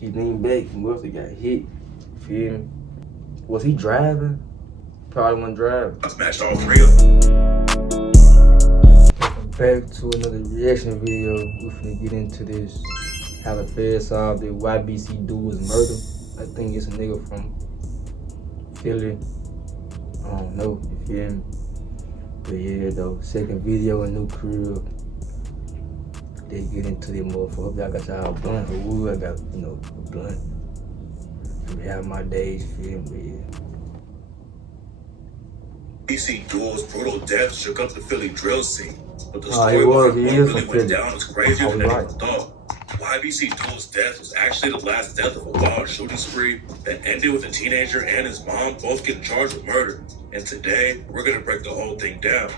He leaned back, he must have got hit. Feel me? Was he driving? Probably wasn't driving. I smashed all three of them. Welcome back to another reaction video. We're finna get into this. How the feds solved the YBC dude's murder. I think it's a nigga from Philly. I don't know, you feel me? But yeah, though, second video, a new crib. They get into the motherfucker. I got y'all a blunt of wood. I got, a blunt. We have my days, feel me? YBC duel's brutal death shook up the Philly drill scene. But the He story was. behind He what is really from went Philly. down is crazier than Right. anyone thought. YBC duel's death was actually the last death of a wild shooting spree that ended with a teenager and his mom both getting charged with murder. And today, we're gonna break the whole thing down.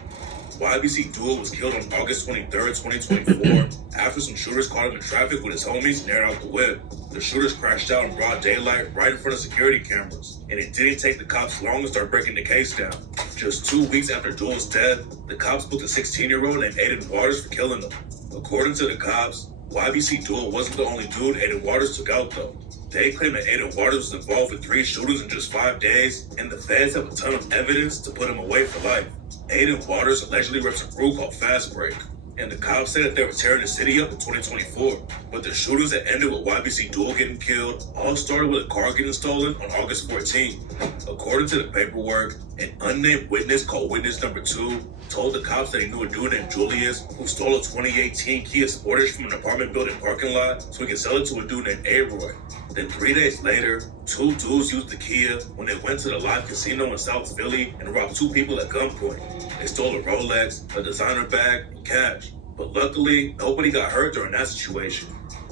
YBC Duel was killed on August 23rd, 2024, after some shooters caught him in traffic with his homies and aired out the whip. The shooters crashed out in broad daylight right in front of security cameras, and it didn't take the cops long to start breaking the case down. Just 2 weeks after Duel's death, the cops booked a 16-year-old named Aiden Waters for killing him. According to the cops, YBC Duel wasn't the only dude Aiden Waters took out though. They claim that Aiden Waters was involved with 3 shooters in just 5 days, and the feds have a ton of evidence to put him away for life. Aiden Waters allegedly ripped a crew called Fast Break, and the cops said that they were tearing the city up in 2024. But the shooters that ended with YBC Duel getting killed all started with a car getting stolen on August 14th. According to the paperwork, an unnamed witness called Witness Number 2 told the cops that he knew a dude named Julius who stole a 2018 Kia Sportage from an apartment building parking lot so he could sell it to a dude named A-Roy. Then 3 days later, 2 dudes used the Kia when they went to the live casino in South Philly and robbed 2 people at gunpoint. They stole a Rolex, a designer bag, and cash. But luckily, nobody got hurt during that situation.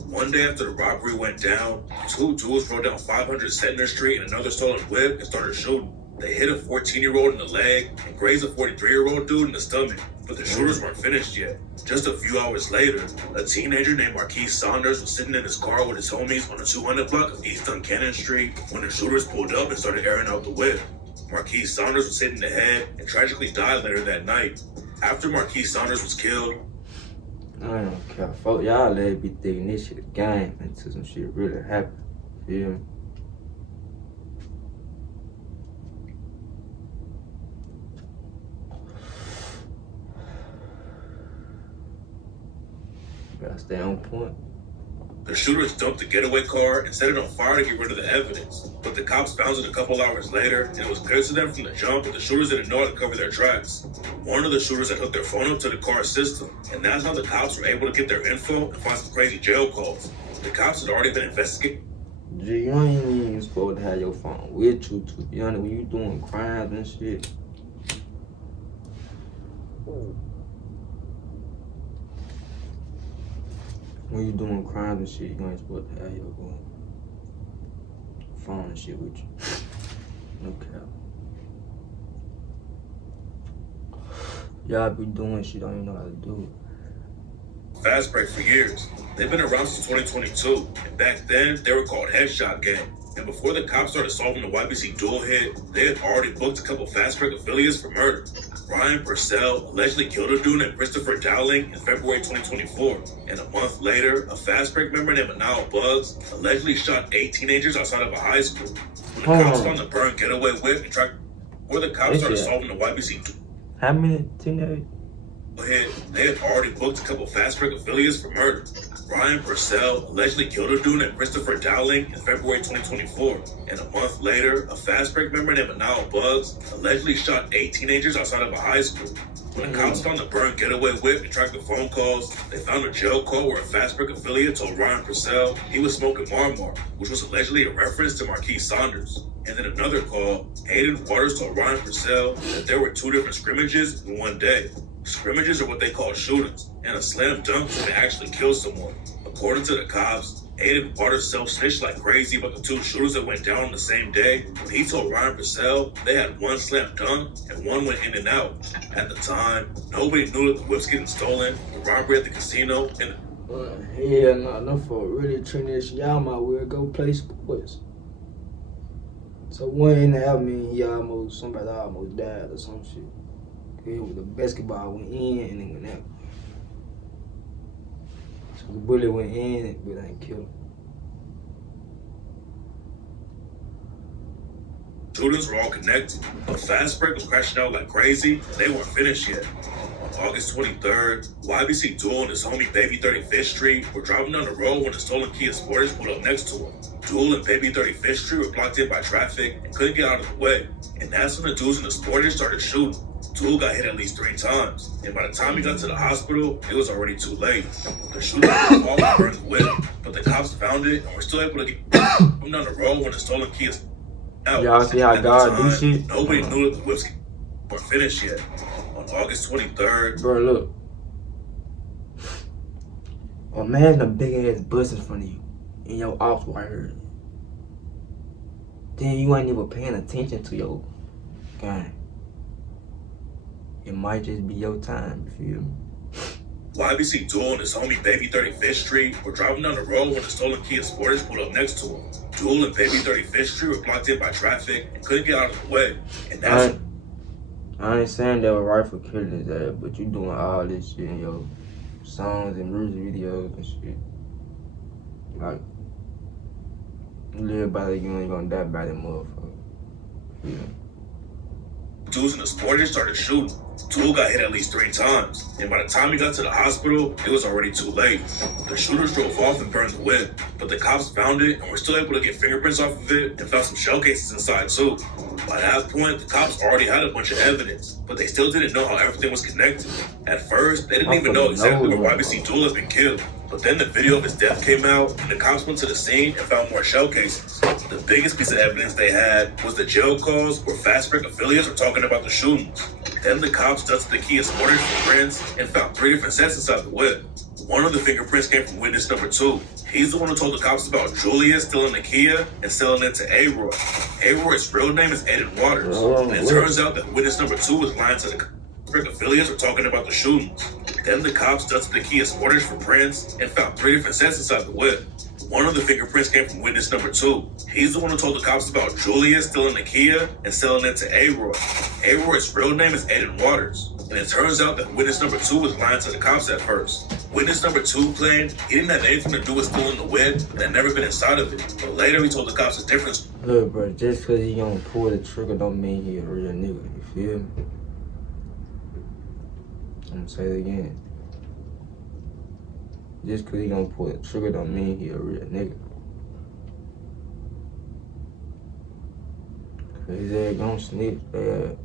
One day after the robbery went down, 2 dudes rode down 500 Center Street in another stolen whip and started shooting. They hit a 14-year-old in the leg and grazed a 43-year-old dude in the stomach. But the shooters weren't finished yet. Just a few hours later, a teenager named Marquise Saunders was sitting in his car with his homies on the 200 block of East Duncannon Street when the shooters pulled up and started airing out the whip. Marquise Saunders was hit in the head and tragically died later that night. After Marquise Saunders was killed, I don't care. Fuck y'all, let be thinking this shit a game until some shit really happen. Feel me? Gotta stay on point. the shooters dumped the getaway car and set it on fire to get rid of the evidence. But the cops found it a couple hours later, and it was clear to them from the jump that the shooters didn't know how to cover their tracks. One of the shooters had hooked their phone up to the car system, and that's how the cops were able to get their info and find some crazy jail calls. The cops had already been investigating. G, you ain't even supposed to have your phone with you, to be honest, when you doing crimes and shit. When you doing crimes and shit, you ain't supposed to have your phone and shit with you. No cap. Y'all be doing shit, don't even know how to do it. Fast Break for years. They've been around since 2022, and back then they were called Headshot Gang. And before the cops started solving the YBC Duel hit, they had already booked a couple Fast Break affiliates for murder. Ryan Purcell allegedly killed a dude named Christopher Dowling in February 2024. And a month later, a Fast Break member named Manal Bugs allegedly shot 8 teenagers outside of a high school. When the cops found the burned getaway whip and tracked where the cops started solving the YBC Duel How many teenagers? They had already booked a couple Fast Break affiliates for murder. Ryan Purcell allegedly killed a dude named Christopher Dowling in February 2024. And a month later, a Fast Break member named Manal Bugs allegedly shot 8 teenagers outside of a high school. When the cops found the burned getaway whip and tracked the phone calls, they found a jail call where a Fast Break affiliate told Ryan Purcell he was smoking Marmar, which was allegedly a reference to Marquise Saunders. And then another call, Aiden Waters told Ryan Purcell that there were 2 different scrimmages in one day. Scrimmages are what they call shootings, and a slam dunk can actually kill someone. According to the cops, Aiden Waters self-snitched like crazy about the 2 shooters that went down on the same day. When he told Ryan Purcell they had 1 slam dunk and 1 went in and out. At the time, nobody knew that the whips getting stolen, the robbery at the casino, and hell no for really treating this. Y'all might well go play sports. So one in the out mean somebody almost died or some shit. The basketball went in and it went out. So the bullet went in but it ain't killed him. shootings were all connected. But Fast Break was crashing out like crazy, and they weren't finished yet. On August 23rd, YBC Duel and his homie Baby 35th Street were driving down the road when a stolen Kia Sportage pulled up next to him. Duel and Baby 35th Street were blocked in by traffic and couldn't get out of the way. And that's when the dudes in the Sportage started shooting. Duel got hit at least 3 times, and by the time he got to the hospital, it was already too late. The shooter drove off and burned the whip, but the cops found it and were still able to get him down the road when the stolen Kia out. Y'all see how God do shit? Nobody knew that the whips weren't finished yet. On August 23rd, bro, look. Imagine a big ass bus in front of you, and your ops right here. Then you ain't even paying attention to your game. It might just be your time, you feel me? YBC Duel and his homie Baby 35th Street were driving down the road when the stolen Kia Sportage pulled up next to him. Duel and Baby 35th Street were blocked in by traffic and couldn't get out of the way. And that's I ain't saying they were right for killing his ass, but you doing all this shit in your songs and music videos and shit. Like, you live by that, you ain't gonna die by that motherfucker. Yeah. Dudes in the Sportage started shooting. Duel got hit at least 3 times, and by the time he got to the hospital, it was already too late. The shooters drove off and burned the whip, but the cops found it and were still able to get fingerprints off of it and found some shell cases inside too. By that point, the cops already had a bunch of evidence, but they still didn't know how everything was connected. At first, they didn't even know exactly where YBC Duel had been killed. But then the video of his death came out, and the cops went to the scene and found more shell cases. The biggest piece of evidence they had was the jail calls where Fast Break affiliates were talking about the shootings. Then the cops dusted the Kia Sportage fingerprints and found 3 different sets inside the whip. One of the fingerprints came from witness number 2. He's the one who told the cops about Julia stealing the Kia and selling it to A-Roy. A-Roy's real name is Aiden Waters, and it turns out that witness number 2 was lying to the Break affiliates were talking about the shootings. Then the cops dusted the Kia Sportage for prints and found 3 different sets inside the whip. One of the fingerprints came from witness number 2. He's the one who told the cops about Julia stealing the Kia and selling it to A-Roy. A-Roy's real name is Aiden Waters, and it turns out that witness number 2 was lying to the cops at first. Witness number 2 claimed he didn't have anything to do with stealing the whip and had never been inside of it, but later he told the cops a different story. Look, bro, just because he gonna pull the trigger don't mean he a real nigga, you feel me? I'm gonna say it again. Just cause he gonna pull the trigger don't mean he a real nigga. Cause his ass gonna snitch bad.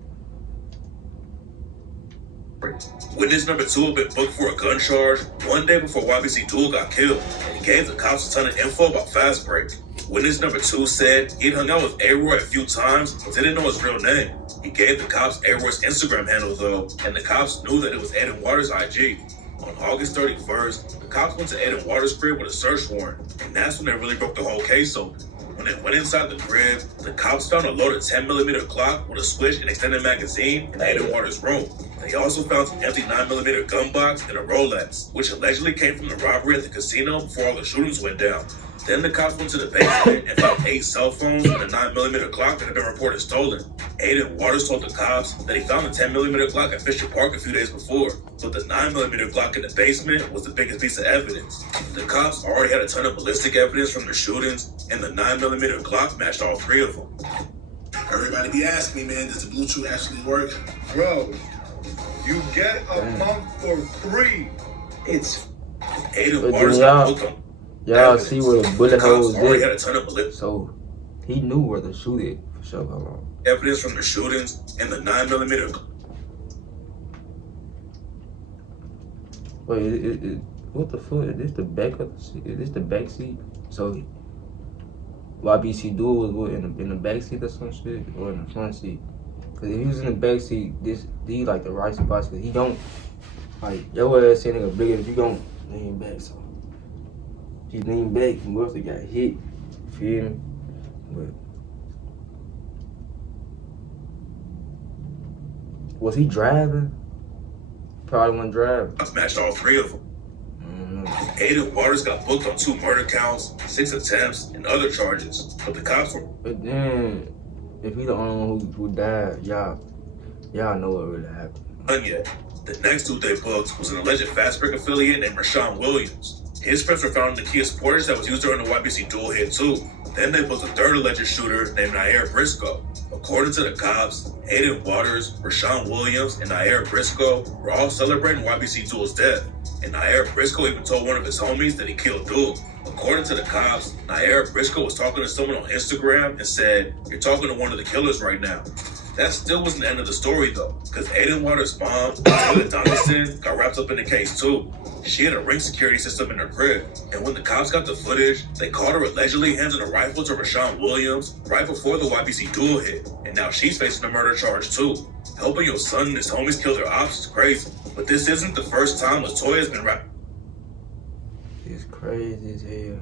Witness number 2 had been booked for a gun charge one day before YBC Duel got killed, and he gave the cops a ton of info about Fast Break. Witness number 2 said he'd hung out with A-Roy a few times, but didn't know his real name. He gave the cops A-Roy's Instagram handle though, and the cops knew that it was Aiden Waters' IG. On August 31st, the cops went to Aiden Waters' crib with a search warrant, and that's when they really broke the whole case open. When they went inside the crib, the cops found a loaded 10mm Glock with a switch and extended magazine in Aiden Waters' room. They also found an empty 9mm gun box and a Rolex, which allegedly came from the robbery at the casino before all the shootings went down. Then the cops went to the basement and found 8 cell phones and a 9mm Glock that had been reported stolen. Aiden Waters told the cops that he found the 10mm Glock at Fisher Park a few days before, but the 9mm Glock in the basement was the biggest piece of evidence. The cops already had a ton of ballistic evidence from the shootings, and the 9mm Glock matched all 3 of them. Everybody be asking me, man, does the Bluetooth actually work? Bro, you get a month for free. It's Aiden Waters got booked on. Y'all see where the bullet holes already had a did? ton of ballistic So he knew where to shoot it for sure. Hold on. evidence from the shootings and the 9mm. Wait, what the fuck? Is this the back of the seat? Is this the back seat? So YBC Duel was what, in the back seat or some shit, or in the front seat? Cause if he was in the back seat, these like the right spots. Cause he don't like your ass saying nigga bigger. If you don't lean back, so he lean back, he must have got hit. You feel me? But was he driving? Probably wasn't driving. Matched all 3 of them. Aiden Waters got booked on 2 murder counts, 6 attempts, and other charges. But the cops were. But then, if he the only one who died, y'all know what really happened. Done yet. The next dude they booked was an alleged Fast Break affiliate named Rashawn Williams. His prints were found in the Kia Sportage that was used during the YBC Duel hit too. Then they booked a third alleged shooter named Nair Briscoe. According to the cops, Aiden Waters, Rashawn Williams, and Nair Briscoe were all celebrating YBC Duel's death. And Nair Briscoe even told one of his homies that he killed Duel. According to the cops, Nair Briscoe was talking to someone on Instagram and said, "You're talking to one of the killers right now." That still wasn't the end of the story though, because Aiden Waters' mom, Taylor Donaldson, got wrapped up in the case too. She had a ring security system in her crib, and when the cops got the footage, they caught her allegedly handing a rifle to Rashawn Williams right before the YBC Duel hit, and now she's facing a murder charge too. Helping your son and his homies kill their ops is crazy, but this isn't the first time Latoya's been wrapped. It's crazy as hell.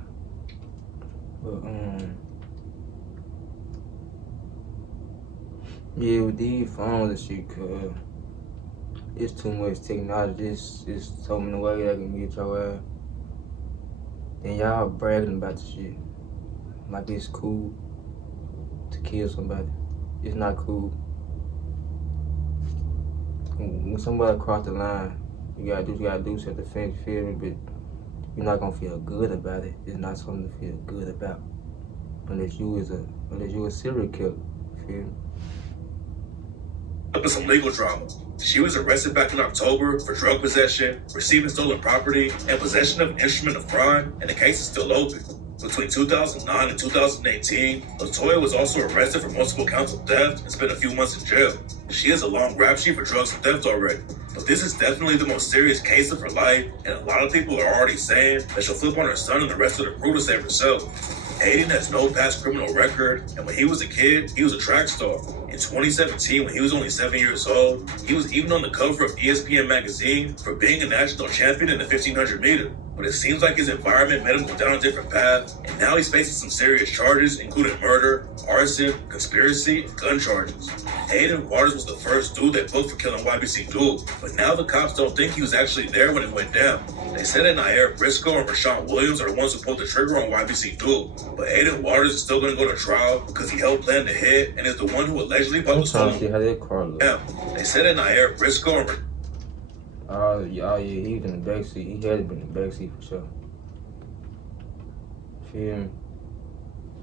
But yeah, with these phones and shit, cause it's too much technology. It's so many ways that can get your ass. And y'all bragging about the shit like it's cool to kill somebody. It's not cool. When somebody cross the line, you gotta do self-defense, you feel me? But you're not gonna feel good about it. It's not something to feel good about unless you a serial killer. You feel me? Up in some legal drama. She was arrested back in October for drug possession, receiving stolen property, and possession of an instrument of crime, and the case is still open. Between 2009 and 2018, Latoya was also arrested for multiple counts of theft and spent a few months in jail. She has a long rap sheet for drugs and theft already, but this is definitely the most serious case of her life, and a lot of people are already saying that she'll flip on her son and the rest of the crew to save herself. Aiden has no past criminal record, and when he was a kid, he was a track star. In 2017, when he was only 7 years old, he was even on the cover of ESPN magazine for being a national champion in the 1500 meter. But it seems like his environment made him go down a different path, and now he's facing some serious charges, including murder, arson, conspiracy, and gun charges. Aiden Waters was the first dude they booked for killing YBC Duel, but now the cops don't think he was actually there when it went down. They said that Nair Briscoe and Rashawn Williams are the ones who pulled the trigger on YBC Duel, but Aiden Waters is still going to go to trial because he helped plan the hit and is the one who allegedly bought the stolen. Yeah, they said that Nair Briscoe and yeah, he was in the backseat. He had been in the backseat for sure. Feel me?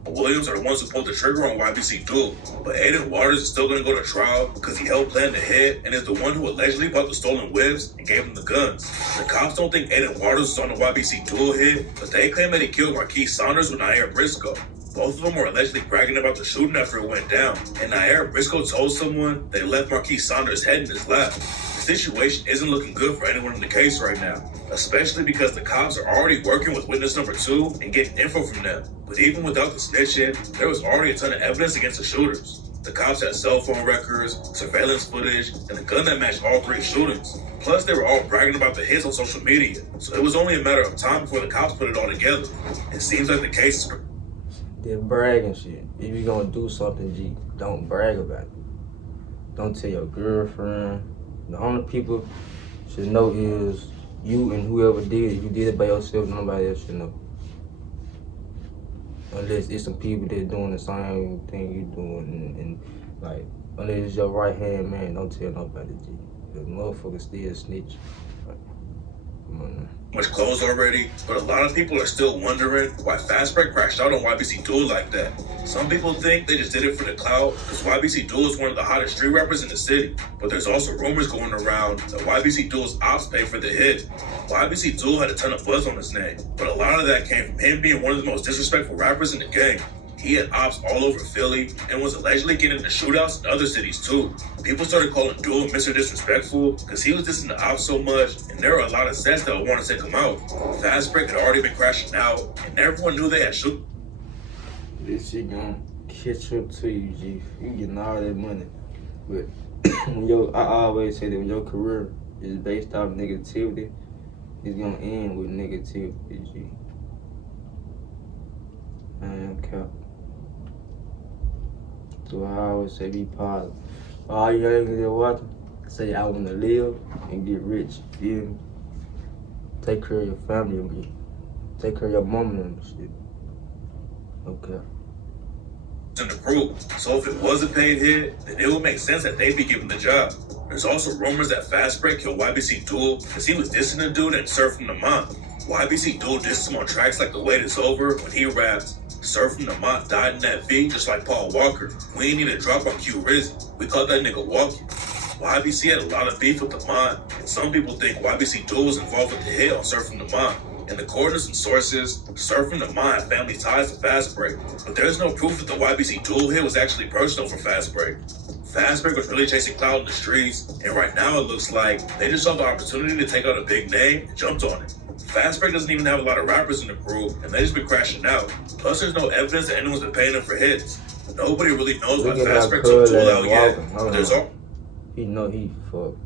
Williams are the ones who pulled the trigger on YBC Duel, but Aiden Waters is still going to go to trial because he helped plan the hit and is the one who allegedly bought the stolen whips and gave him the guns. The cops don't think Aiden Waters was on the YBC Duel hit, but they claim that he killed Marquise Saunders with Nair Briscoe. Both of them were allegedly bragging about the shooting after it went down, and Nair Briscoe told someone they left Marquise Saunders' head in his lap. The situation isn't looking good for anyone in the case right now, especially because the cops are already working with witness number 2 and getting info from them. But even without the snitching, there was already a ton of evidence against the shooters. The cops had cell phone records, surveillance footage, and a gun that matched all 3 shootings. Plus, they were all bragging about the hits on social media, so it was only a matter of time before the cops put it all together. It seems like the case is... They're bragging shit. If you're gonna do something, G, don't brag about it. Don't tell your girlfriend. The only people should know is you and whoever did it. If you did it by yourself, nobody else should know. Unless it's some people that doing the same thing you doing, and like, unless it's your right hand man, don't tell nobody, G. The motherfucker still snitch. Come on now. Much closed already, but a lot of people are still wondering why Fast Break crashed out on YBC Duel like that. Some people think they just did it for the clout, because YBC Duel is one of the hottest street rappers in the city. But there's also rumors going around that YBC Duel's ops paid for the hit. YBC Duel had a ton of buzz on his name, but a lot of that came from him being one of the most disrespectful rappers in the game. He had ops all over Philly and was allegedly getting into shootouts in other cities too. People started calling Duel Mr. Disrespectful because he was dissing the ops so much, and there were a lot of sets that would want to take him out. Fast Break had already been crashing out, and everyone knew they had shoot. This shit gonna catch up to you, G. You getting all that money. But I always say that when your career is based off negativity, it's gonna end with negativity, G. I am cap. So I always say be positive. All you niggas that watching, say I wanna live and get rich, feel me? Take care of your family and take care of your mama and shit. Okay. In the group, so if it was a paid hit, then it would make sense that they'd be given the job. There's also rumors that Fast Break killed YBC Duel because he was dissing the dude and surfing the mom. YBC Duel dissed him on tracks like The Wait Is Over when he raps, Surfing Lamont died in that V just like Paul Walker. We ain't need a drop on Q Rizzy. We caught that nigga walking. YBC had a lot of beef with Lamont, and some people think YBC Duel was involved with the hit on Surfing Lamont. And according to some sources, Surfing Lamont had family ties to Fast Break, but there's no proof that the YBC Duel hit was actually personal for Fast Break. Fast Break was really chasing clout in the streets, and right now it looks like they just saw the opportunity to take out a big name and jumped on it. Fast Break doesn't even have a lot of rappers in the crew, and they just been crashing out. Plus, there's no evidence that anyone's been paying them for hits. Nobody really knows why Fast Break took Duel out yet, but there's all... He know he fucked.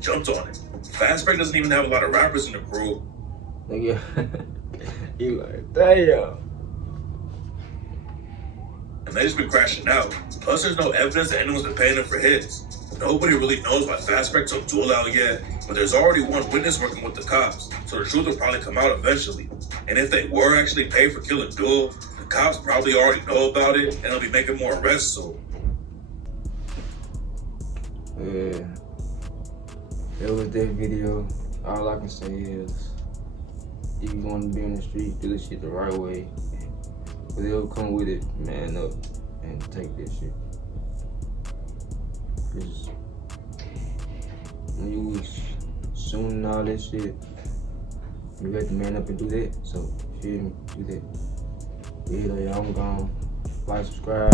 Jumped on it. Fast Break doesn't even have a lot of rappers in the crew. Nigga, he like, damn. And they just been crashing out. Plus, there's no evidence that anyone's been paying them for hits. Nobody really knows why Fast Break took Duel out yet, but there's already one witness working with the cops, so the truth will probably come out eventually. And if they were actually paid for killing Duel, the cops probably already know about it, and they'll be making more arrests soon. Yeah. It was this video. All I can say is, if you want to be in the street, do this shit the right way. But it'll come with it, man up, and take this shit. Cause when you was shooting all this shit, you got to man up and do that. So, feel me, do that. Yeah, I'm gone. Like, subscribe.